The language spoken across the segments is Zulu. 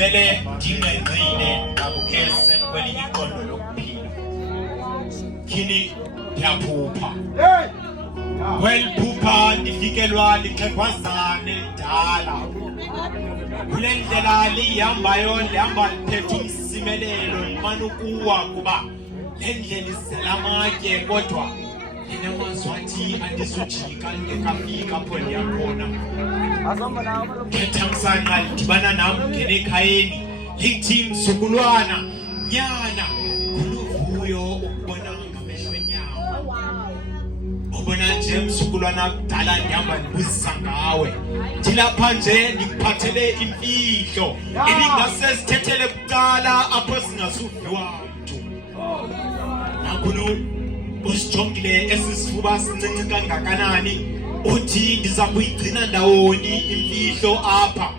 Bele ngingengcile ngabukhese kwelinye iqondo lokuphila. Kini ndiyaphupha. Phupha ndifikelwa lixhegwazane lidala. Kule ndlela lihambayo lihamba liphethe umsimelelo limane ukuwa kuba le ndlela izela amatye kodwa linamazwi athi andizujika lingekafika apho liyakhona. Kethamsanqa lidibana nam ngene ekhayeni lithi mzukulwana nyana kuluvuyo ukubona ngamehlo enyama. Ubona nje mzukulwana kudala ndihamba ndibuzisa ngawe. Ndilapha nje ndikuphathele imfihlo ibingase sithethele kuqala apho singasuviwa mntu. Nakhulu usijongile esisifuba sincinci kangakanani uthi ndiza kuyigcina ndawoni imfihlo apha.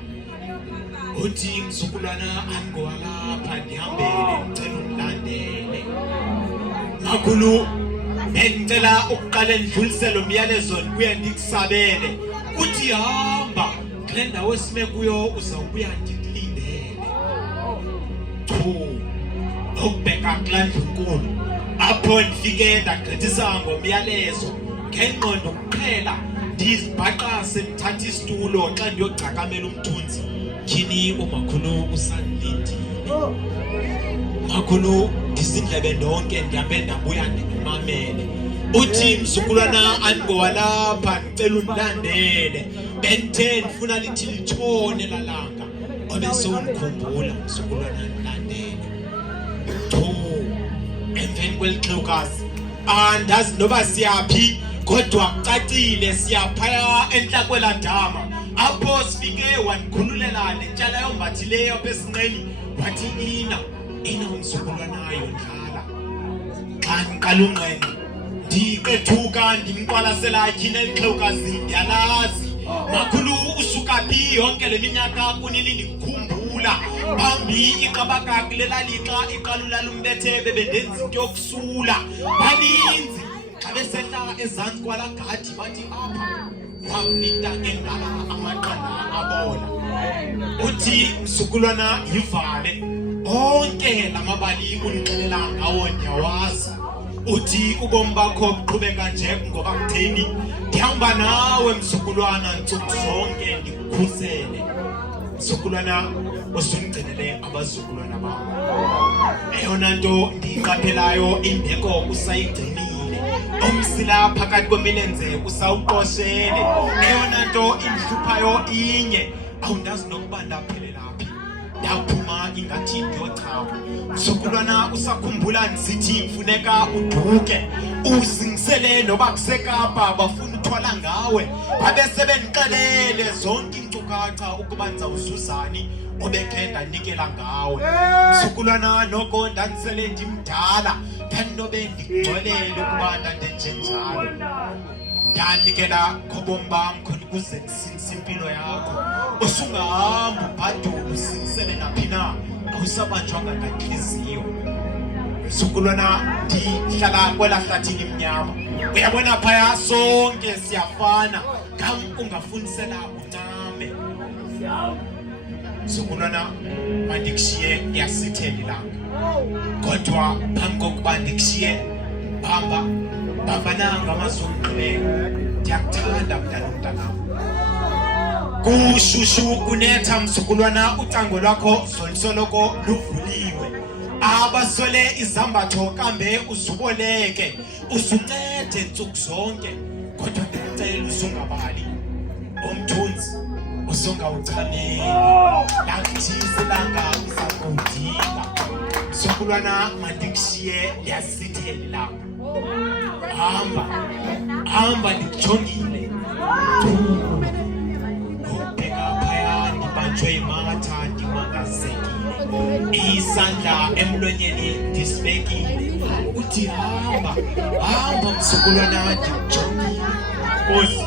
Uthi mzukulwana angowalapha ndihambele ndicela umlandele. Nakhulu bendicela ukuqala ndidlulisele umyalezo kuye ndikusabele. Uthi hamba kule ndawo esime kuyo uzawubuya ndikulindele. Ukubheka kulaa ndlu nkulu apho ndifike ndagqithisa ngomyalezo ngengqondo kuphela ndizibhaqase ndithatha isitulo xa ndiyogcakamela umthunzi. Tyhini umakhulu usandilindile. Makhulu ndizindlebe ndonke ndihambe ndabuya ndikumamele. Uthi mzukulwana andingowalapha ndicela undilandele. Bendithe ndifuna lithi litshone lalanga obese undikhumbula mzukulwana ndilandele. Emveni kwelixhewukazi andazi noba siyaphi kodwa kucacile siyaphaya enhlakwela dama apho sifike wandikhululela lentshala yombathileyo apha esinqeni wathi ina umzukulwanayo ndlala. Xa ndiqala unqenqe ndiqethuka ndimqwalasela tyhini elixhewukazi ndiyalazi. Makhulu usuka phi yonke le minyaka kunini ndikukhumbula. Bambi iqabakaki lelalixa iqalula lumbethe bebendenza into yokusula. Baninzi xa besehla ezantsi kwala gadi bathi apha wabinta endala amaqanda abola. Uthi mzukulwana yivale onke lamabali undixelela ngawo ndiyawazi. Uthi ubomi bakho buqhubeka nje ngoba kutheni ndihamba nawe mzukulwana ntsuku zonke ndikukhusele. Mzukulwana usundigcinele abazukulwana bam. Eyona nto ndiyiqaphelayo imbeko usayigcinile. Umsila phakathi kwemilenze usawuqoshele. Eyona nto indihluphayo inye awundazi nokuba ndaphelela phi. Ndaphuma ingathi ndiyochawa. Mzukulwana usakhumbula ndisithi kufuneka uduke uzingisele noba kuseKapa bafuna uthwala ngawe. Babese bendixelele zonke iinkcukacha ukuba ndizawuzuzani obekhe ndanikela ngawe. Mzukulwana noko ndandisele ndimdala ndandinobe ndikugxolele ukuba ndandenjenjalo. Ndanikela ngobomi bam khona ukuze ndisinse impilo yakho. Usungahamba ubhadule usingisele naphi na awusabanjwanga ngantliziyo. Mzukulwana ndihlala kwela hlathini mnyama. Uyabona phaya sonke siyafana ngam ungafundisela uncame. Mzukulwana mandikushiye ndiyasithela ilanga kodwa phambi kokuba ndikushiye bamba nanga amazwi okugqibela. Ndiyakuthanda mntanam. Kushushu kunetha mzukulwana ucango lwakho zolisoloko luvuliwe. Abaswele izambatho kambe uzuboleke uzuncede ntsuku zonke kodwa ndicela uzungabali. Umthunzi uzungawuchameli lakuthise langa uzakudinga. Mzukulwana mandikushiye ndiyasithela ilanga. Hamba ndikujongile. Ngobheka phaya ndibanjwe imatha ndimangazekile. Isandla emlonyeni ndisibekile. Uthi hamba mzukulwana ndikujongile. Nkosi.